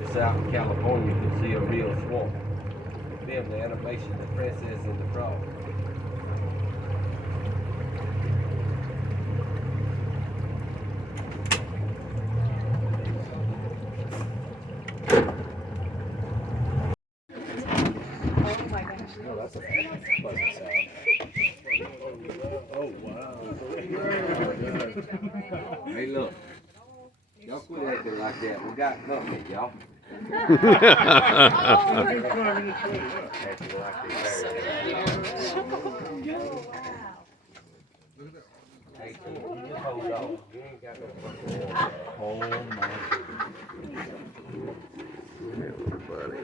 It's out in California, you can see a real swamp. Film the animation, The Princess and the Frog. Oh my gosh. No, that's a pleasant sound. Oh, wow. Hey, look. Y'all quit acting like that. We got company, y'all. Acting like they Hey, you just hold on. You ain't got no fucking water. Oh, my. Buddy.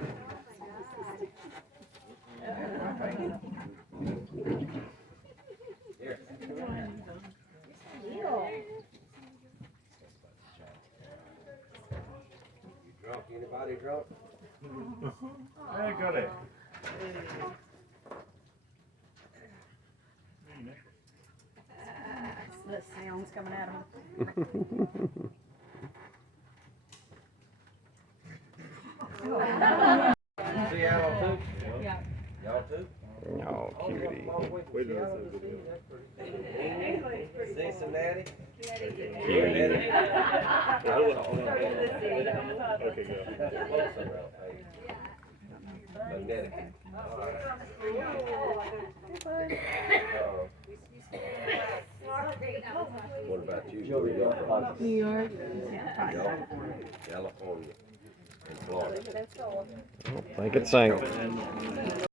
Here. You drunk? Anybody drunk? I got it. The sounds coming out of them. Seattle too? Yeah. Y'all too? Oh, cutie. Wait a minute. Cincinnati? Cutie. Okay, go. Connecticut. What about you? Where you from? New York. California and Florida. I don't think it sank.